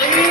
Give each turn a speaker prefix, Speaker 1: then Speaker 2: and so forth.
Speaker 1: Thank yeah. you.